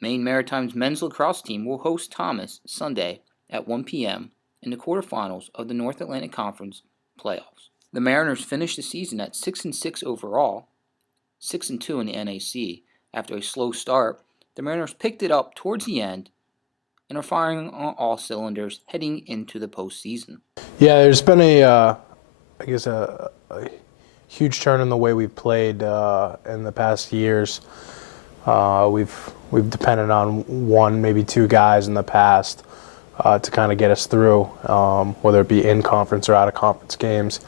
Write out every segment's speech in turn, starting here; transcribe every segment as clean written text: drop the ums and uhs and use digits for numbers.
Maine Maritime's men's lacrosse team will host Thomas Sunday at 1 p.m. in the quarterfinals of the North Atlantic Conference playoffs. The Mariners finished the season at 6-6 overall, 6-2 in the NAC. After a slow start, the Mariners picked it up towards the end and are firing on all cylinders heading into the postseason. Yeah, there's been a huge turn in the way we've played in the past years. We've depended on one, maybe two guys in the past to kind of get us through, whether it be in conference or out of conference games.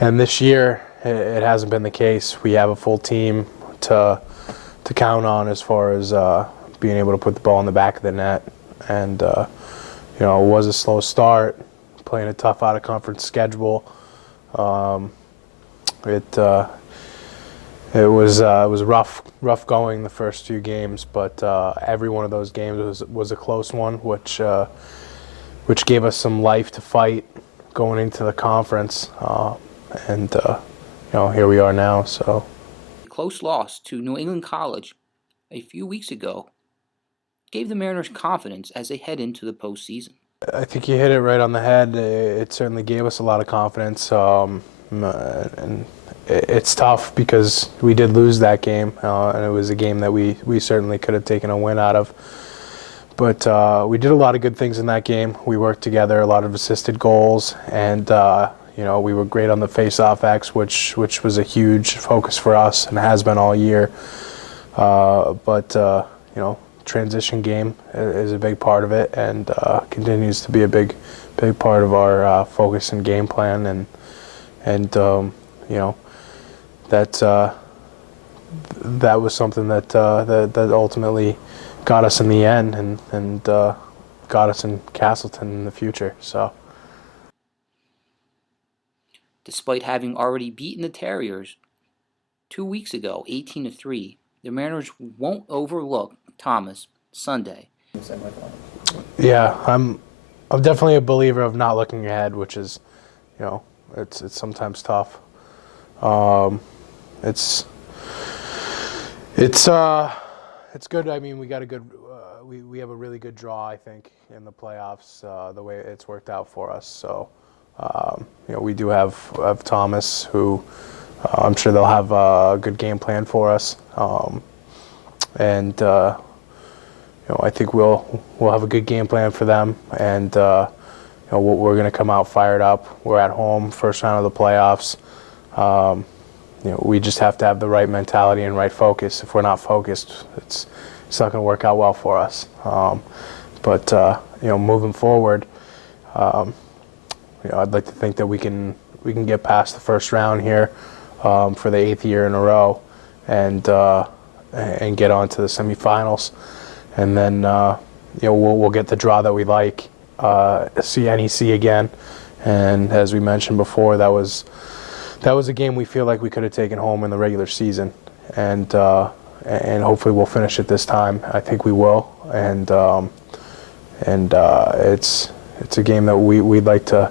And this year, it hasn't been the case. We have a full team to count on as far as being able to put the ball in the back of the net. And it was a slow start, playing a tough out of conference schedule. It was rough going the first few games, but every one of those games was a close one, which gave us some life to fight going into the conference, and here we are now. So, A close loss to New England College a few weeks ago gave the Mariners confidence as they head into the postseason. I think you hit it right on the head. It certainly gave us a lot of confidence, and it's tough because we did lose that game, and it was a game that we certainly could have taken a win out of. But we did a lot of good things in that game. We worked together, a lot of assisted goals, and we were great on the face-off X, which was a huge focus for us and has been all year. Transition game is a big part of it, and continues to be a big part of our focus and game plan, and that was something that ultimately got us in the end, and got us in Castleton in the future. So, despite having already beaten the Terriers 2 weeks ago, 18-3, the Mariners won't overlook Thomas Sunday. Yeah, I'm definitely a believer of not looking ahead, which is, it's sometimes tough. It's good. I mean, we got a good, we have a really good draw, I think, in the playoffs. The way it's worked out for us. So, we do have Thomas, who I'm sure they'll have a good game plan for us. I think we'll have a good game plan for them, and we're going to come out fired up. We're at home, first round of the playoffs. We just have to have the right mentality and right focus. If we're not focused, it's not going to work out well for us. Moving forward, I'd like to think that we can get past the first round here for the 8th year in a row, and get on to the semifinals, and then we'll get the draw that we like. See NEC again, and as we mentioned before, that was a game we feel like we could have taken home in the regular season, and hopefully we'll finish it this time. I think we will, and it's a game that we'd like to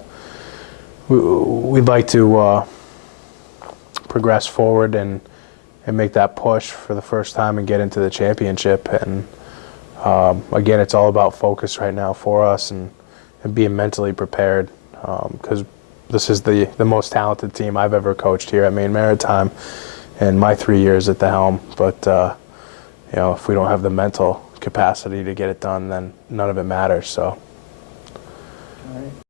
progress forward and make that push for the first time and get into the championship. And again, it's all about focus right now for us, and being mentally prepared, because this is the most talented team I've ever coached here at Maine Maritime in my 3 years at the helm. But if we don't have the mental capacity to get it done, then none of it matters. So. All right.